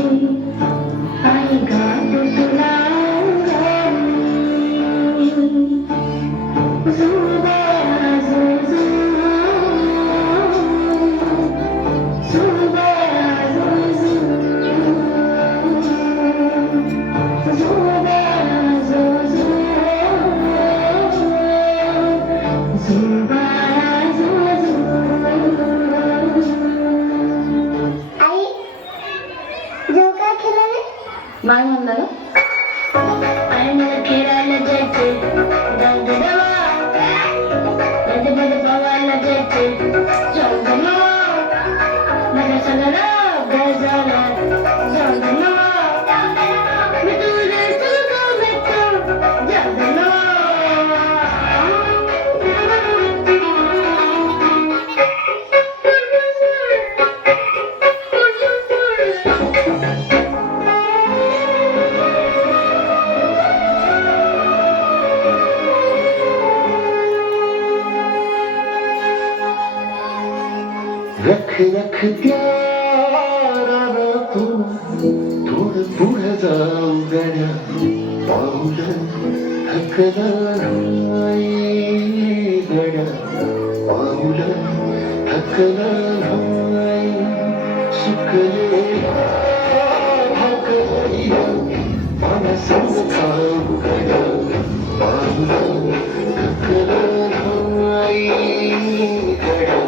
आई गातो तुला माय म्हणलं आणि मला खेळायला जायचे मध्ये मध्ये पवायला जायचे मला सगळं घर झालं मी तुझे सुख भेटतो रख रख प्यारा तू थोडं पुढे जाऊ गड्या पाऊल थकणार नाही गड्या पाऊल थकणार नाही सुकले मनसंग खाऊ गड्या पाऊल थकणार नाही गड्या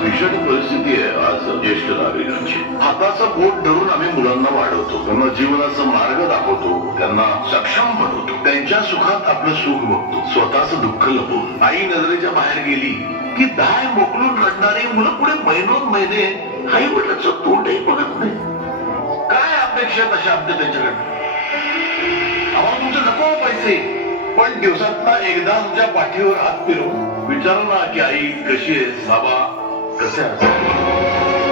भीषण परिस्थिती आहे आज ज्येष्ठ नागरिकांची. हाताचं बोट धरून आम्ही मुलांना वाढवतो, त्यांना जीवनाचा मार्ग दाखवतो, त्यांना सक्षम बनवतो, त्यांच्या सुखात आपलं सुख बघतो, स्वतःच दुःख लपवून. आई नजरेच्या बाहेर गेली की दाय मोकलून रडणारी मुलं पुढे महिने आई वडिलांचं तोंडही बघत नाही. काय अपेक्षा तशा आपल्या त्यांच्याकडे? आम्हाला तुमचे नको पैसे, पण दिवसातला एकदा तुमच्या पाठीवर हात फिरवून विचारा ना की आई कशी आहेस, बाबा कसे आहेत.